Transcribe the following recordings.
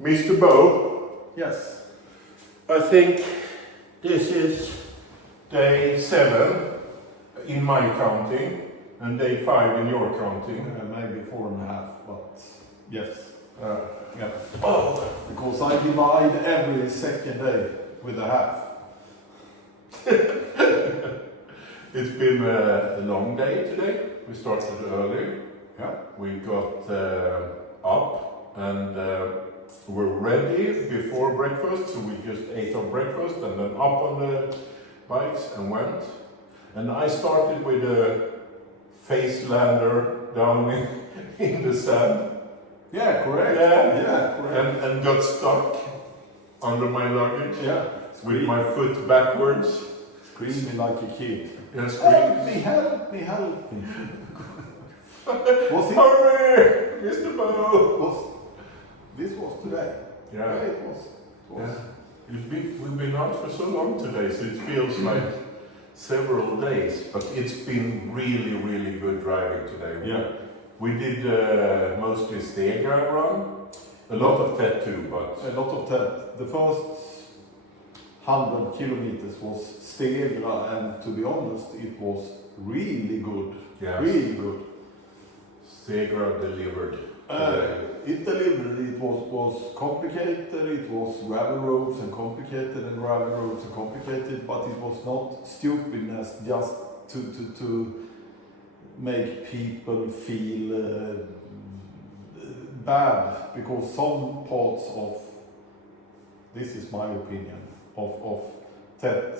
Mr. Bo, Yes. I think this is day 7 in my counting and day 5 in your counting. Maybe 4.5, but yes. Yeah. Oh, because I divide every second day with a half. It's been a long day today. We started early. Yeah. We got up and we're ready before breakfast, so we just ate our breakfast and then up on the bikes and went. And I started with a face lander down in the sand. Yeah, correct. Yeah, correct. And got stuck under my luggage. Yeah. With my foot backwards. Screaming like a kid. And Help me, help me, help me. Was it? Hurry, Mr. Bo! This was today. Yeah. It was. Yeah. We've been out for so long today, so it feels like several days. But it's been really, really good driving today. Yeah. We did mostly Stegra run, a lot of TET too, but A lot of TET. The first 100 kilometers was Stegra, and to be honest, it was really good. yes, Really good. Stegra delivered. It delivered. It was complicated. It was gravel roads and complicated, and gravel roads and complicated. But it was not stupidness just to make people feel bad, because some parts of, this is my opinion, of TET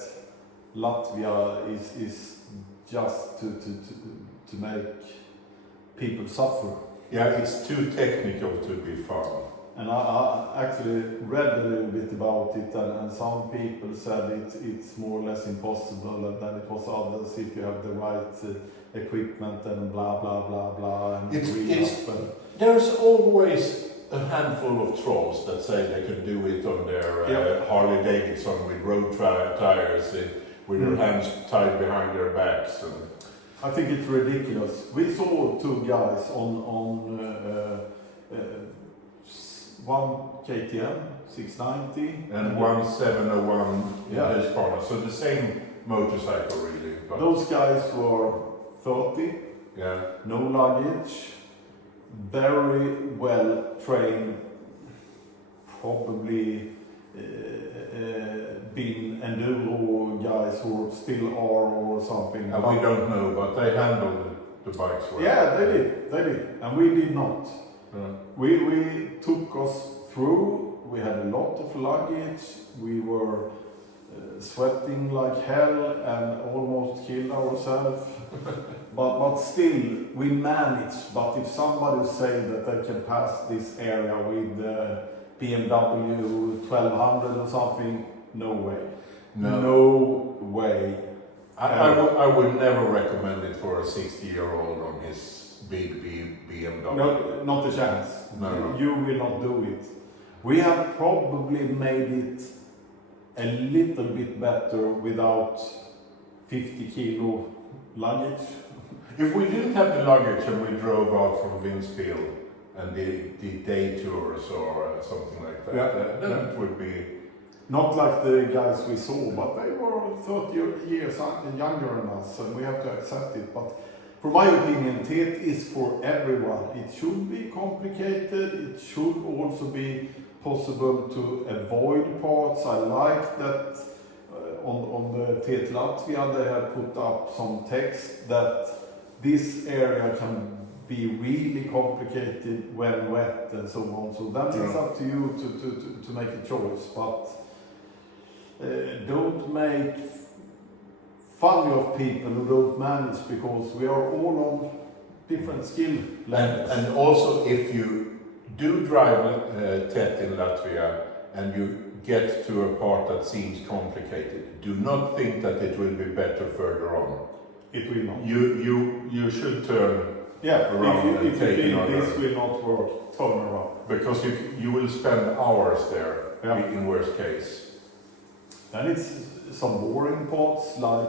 Latvia is just to make people suffer. Yeah, it's too technical to be fun. And I actually read a little bit about it, and some people said it's more or less impossible, and then it was others if you have the right equipment and blah blah blah blah. And There's always a handful of trolls that say they can do it on their Harley Davidson with road tires, with their hands tied behind their backs. And I think it's ridiculous. We saw 2 guys on one KTM 690 and one 701 Yeah. Husqvarna, so the same motorcycle really. But Those guys were 30, yeah, no luggage, very well trained, probably been enduro guys who still are or something. we don't know, but they handled the bikes well. Yeah, they did, and we did not. Yeah. We took us through. We had a lot of luggage. We were sweating like hell and almost killed ourselves. but still, we managed. But if somebody say that they can pass this area with BMW 1200 or something, no way. No way. I would never recommend it for a 60-year-old on his big BMW. No, not a chance. No. You will not do it. We have probably made it a little bit better without 50 kilo luggage. If we didn't have the luggage and we drove out from Vinspil and the day tours or something like that, then it would be... Not like the guys we saw, but they were 30 years younger than us, and we have to accept it. But from my opinion, TET is for everyone. It should be complicated. It should also be possible to avoid parts. I like that on the TET Latvia they have put up some text that this area can be really complicated when wet and so on. So that is up to you to make a choice. But don't make fun of people who don't manage, because we are all on different skill levels. And also, if you do drive TET in Latvia and you get to a part that seems complicated, do not think that it will be better further on. It will not. You should turn around if you take feel another. this will not work, turn around. Because you will spend hours there in worst case. Then it's some boring parts, like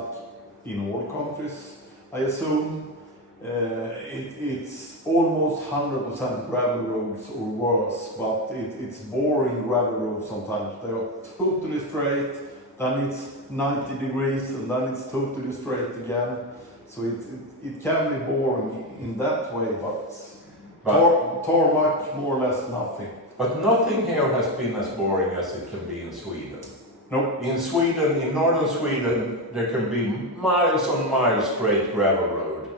in all countries, I assume. it's almost 100% gravel roads or worse, but it's boring gravel roads sometimes. They are totally straight, then it's 90 degrees, and then it's totally straight again. So it can be boring in that way, but tarmac, more or less nothing. But nothing here has been as boring as it can be in Sweden. No. In Sweden, in northern Sweden, there can be miles on miles straight gravel road.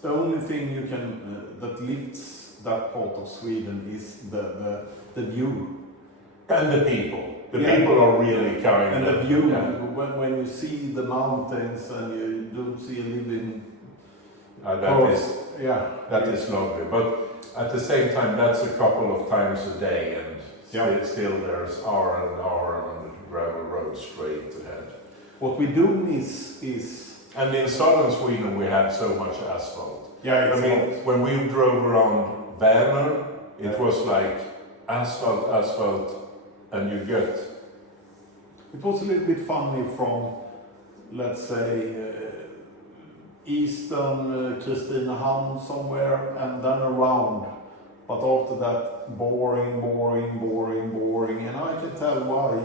The only thing you can that lifts that part of Sweden is the view. And the people. The people are really kind. And the view, when you see the mountains and you don't see a living that is lovely. But at the same time, that's a couple of times a day, and still there's hour and hour on the gravel road straight ahead. What we do miss is... And in southern Sweden we had so much asphalt. Yeah, I mean, when we drove around Vänern, it was like asphalt, and you get... It was a little bit funny from, let's say, eastern Kristinehamn somewhere, and then around. But after that, boring, and I can tell why.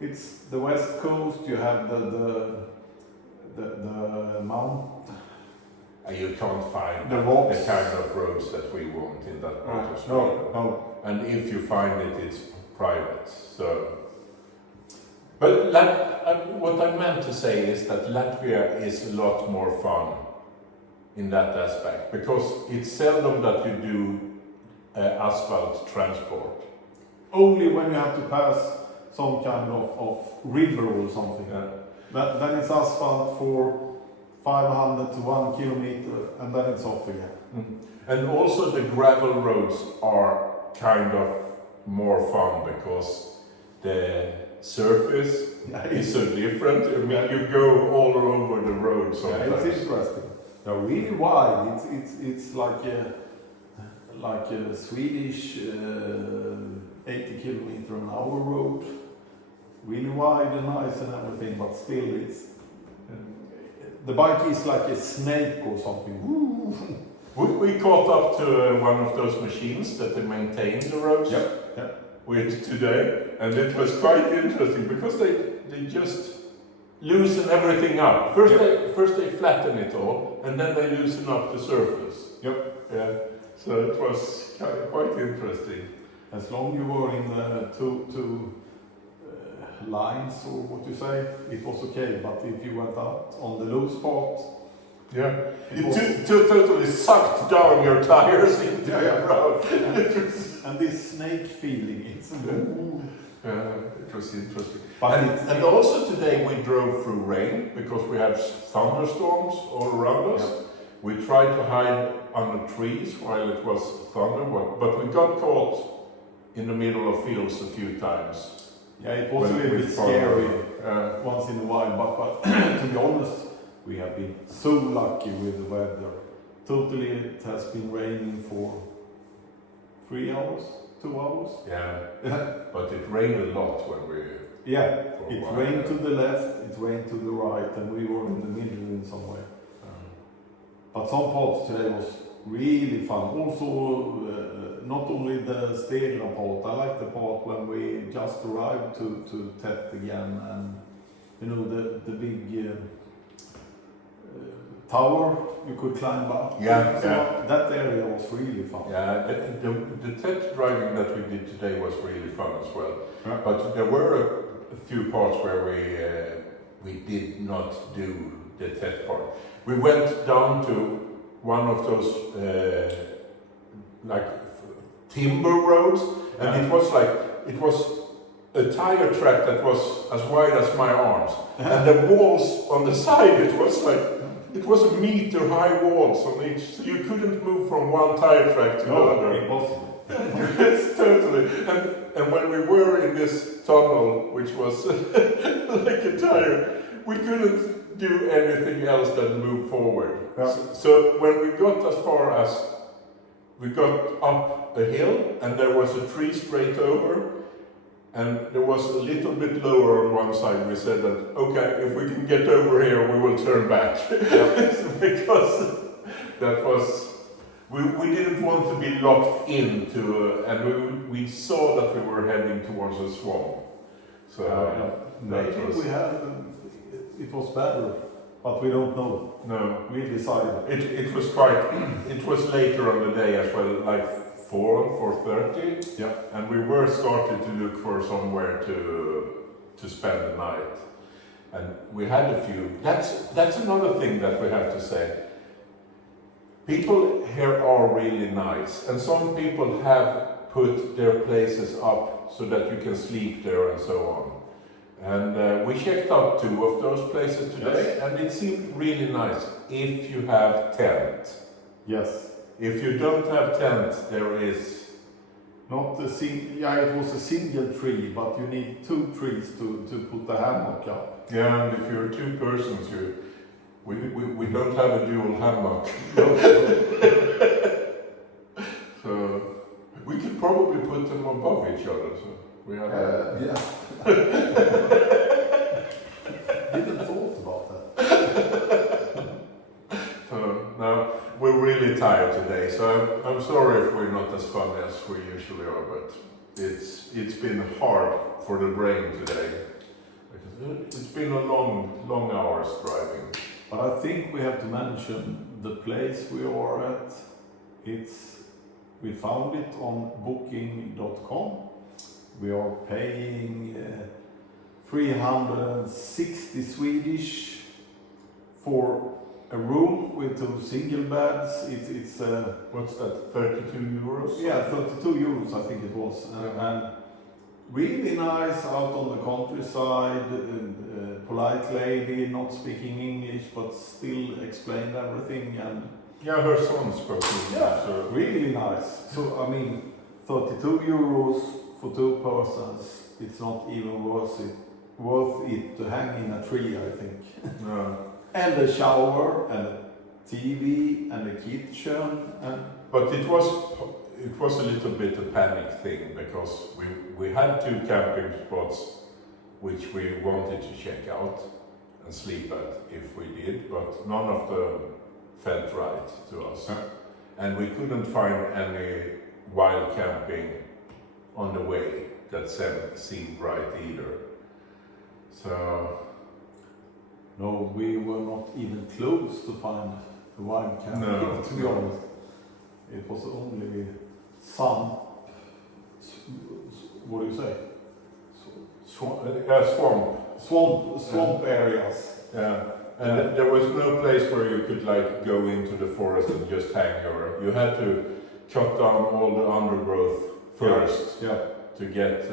It's the west coast. You have the mount. You can't find the kind of roads that we want in that part of Sweden. No. And if you find it, it's private. So, but what I meant to say is that Latvia is a lot more fun in that aspect, because it's seldom that you do asphalt transport. Only when you have to pass some kind of river or something. Yeah. Then it's asphalt for 500 to 1 kilometer, and then it's off again. And also the gravel roads are kind of more fun because the surface is so different. I mean, you go all over the road sometimes. Yeah, it's interesting. They're really wide. It's like a Swedish 80 kilometer an hour road. Really wide and nice and everything, but still the bike is like a snake or something. We caught up to one of those machines that they maintain the roads with today, and it was quite interesting because they just loosen everything up. First they flatten it all, and then they loosen up the surface. So it was quite interesting. As long as you were in the two lines, or what you say, it was okay. But if you went out on the loose part, it totally sucked down your tires into the road. And this snake feeling, it was interesting. And also today we drove through rain because we had thunderstorms all around us. We tried to hide under trees while it was thunder, but we got caught in the middle of fields a few times. Yeah, it was a little bit scary once in a while, but to be honest, we have been so lucky with the weather. Totally, it has been raining for 3 hours, 2 hours. But it rained a lot when we... It rained to the left, it rained to the right, and we were in the middle in some way. But some parts today was really fun. Also, not only the Stedla part, I like the part when we just arrived to TET again, and you know the big tower you could climb up. That area was really fun. The TET driving that we did today was really fun as well. But there were a few parts where we did not do the TET part. We went down to one of those like timber roads, and it was a tire track that was as wide as my arms, and the walls on the side, it was a meter high walls on each, so you couldn't move from one tire track to the other. Impossible. It's totally. And when we were in this tunnel, which was like a tire, we couldn't do anything else than move forward. So when we got as far as we got up a hill, and there was a tree straight over, and there was a little bit lower on one side, we said that, okay, if we can get over here, we will turn back. Because that was. We didn't want to be locked into, and we saw that we were heading towards a swamp. So maybe we had it was better, but we don't know. No, we decided. It was quite. It was later on the day as well, like 4:30. Yeah, and we were starting to look for somewhere to spend the night, and we had a few. That's another thing that we have to say. People here are really nice, and some people have put their places up so that you can sleep there and so on. And we checked out 2 of those places today, and it seemed really nice if you have tent. Yes. If you don't have tent, there is not a it was a single tree, but you need 2 trees to put the hammock up. Yeah, and if you're 2 persons, we don't have a dual hammock. So we could probably put them above each other. So we have yeah. Didn't thought about that. So now we're really tired today. So I'm sorry if we're not as funny as we usually are, but it's been hard for the brain today. It's been a long hours driving. But I think we have to mention the place we are at. We found it on booking.com. We are paying 360 Swedish for a room with 2 single beds. It's what's that? 32 euros? Yeah, 32 euros I think it was. And really nice out on the countryside. Polite lady, not speaking English, but still explained everything. And yeah, her son spoke English. Yeah, so. really nice. So I mean, 32 euros for 2 persons. It's not even worth it to hang in a tree, I think. No. And a shower and a TV and a kitchen. But it was a little bit a panic thing, because we had 2 camping spots which we wanted to check out and sleep at if we did, but none of them felt right to us. And we couldn't find any wild camping on the way that seemed right either. So no, we were not even close to find the wild camping, no, to be honest. It was only some, what do you say? Swamp areas. Yeah, and there was no place where you could like go into the forest and just hang you had to cut down all the undergrowth first to get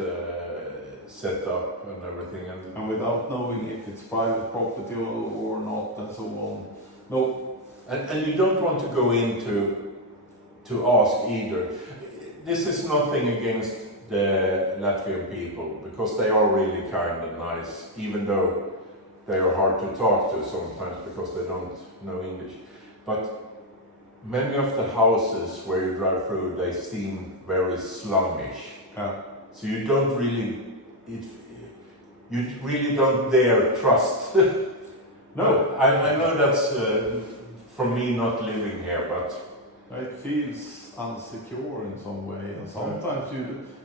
set up and everything. And without knowing if it's private property or not and so on. No. And you don't want to go into to ask either. This is nothing against the Latvian people, because they are really kind and nice, even though they are hard to talk to sometimes because they don't know English. But many of the houses where you drive through, they seem very slummish. So you don't really, you really don't dare trust. No, I know that's for me not living here, but it feels insecure in some way, and sometimes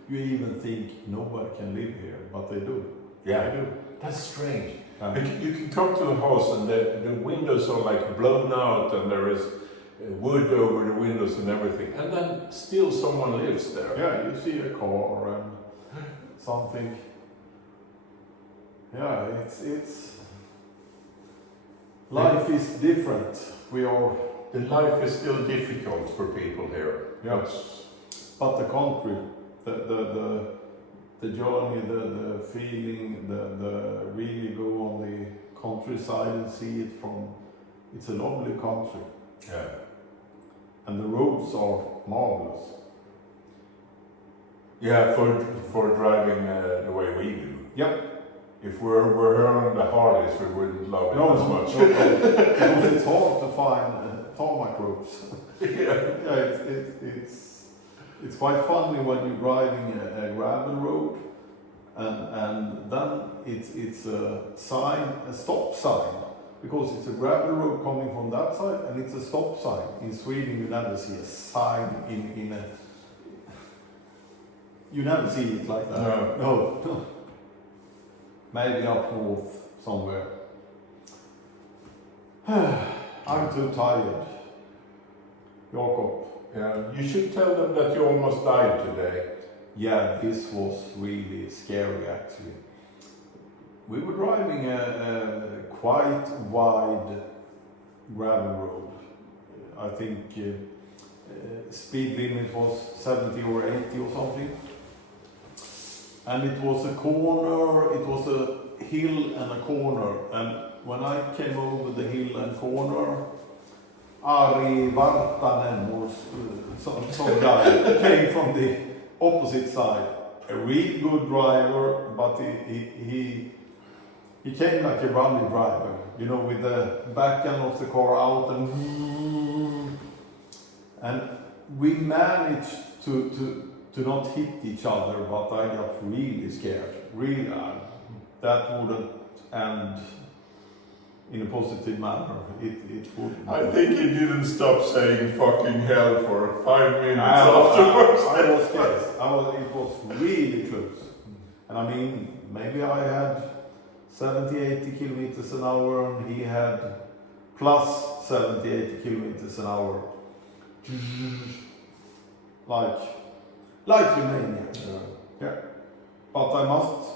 you even think nobody can live here, but they do. Yeah, they do. That's strange. You can come to a house and the windows are like blown out and there is wood over the windows and everything, and then still someone lives there. Yeah, you see a car and something. Yeah, it's life is different. The life is still difficult for people here. Yeah. But the country, the journey, the feeling, the really go on the countryside and see it it's a lovely country. Yeah. And the roads are marvelous. Yeah, for driving the way we do. Yep. If we're here on the Harleys, we wouldn't love it as much. No. Because it's hard to find tarmac roads. It's quite funny when you're driving a gravel road, and then it's a sign, a stop sign, because it's a gravel road coming from that side and it's a stop sign. In Sweden you never see a sign in a... You never see it like that. No. Maybe up north somewhere. I'm too tired. Jakob. Yeah, you should tell them that you almost died today. Yeah, this was really scary actually. We were driving a quite wide gravel road. I think speed limit was 70 or 80 or something. And it was a corner, it was a hill and a corner. And when I came over the hill and corner, Ari Vartanen or some guy came from the opposite side. A really good driver, but he came like a rally driver, you know, with the back end of the car out and we managed to not hit each other, but I got really scared. Really, that wouldn't end in a positive manner. It wouldn't. I think he didn't stop saying fucking hell for 5 minutes afterwards. I was scared. It was really close. And I mean, maybe I had 70, 80 kilometers an hour and he had plus 70, 80 kilometers an hour. Like Romania. Yeah. But I must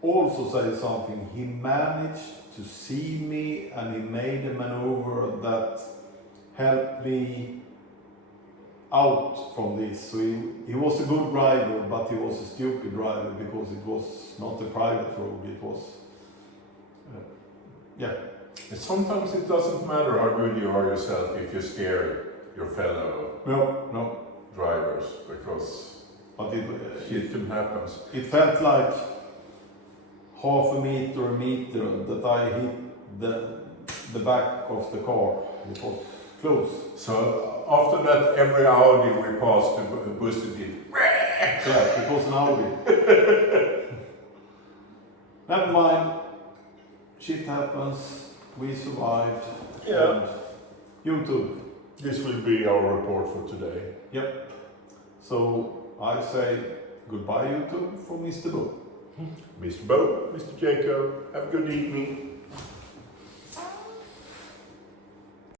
also say something. He managed to see me and he made a maneuver that helped me out from this. So he was a good driver, but he was a stupid driver because it was not a private road. It was, yeah. Sometimes it doesn't matter how good you are yourself if you scare your fellow drivers, because it happens. It felt like half a meter that I hit the back of the car. It was close. So after that, every Audi we passed boosted it. Yeah, it was an Audi. Never mind. Shit happens. We survived. Yeah. And YouTube. This will be our report for today. Yep. So I say goodbye YouTube for Mr. Bo. Mr. Bo, Mr. Jacob, have a good evening.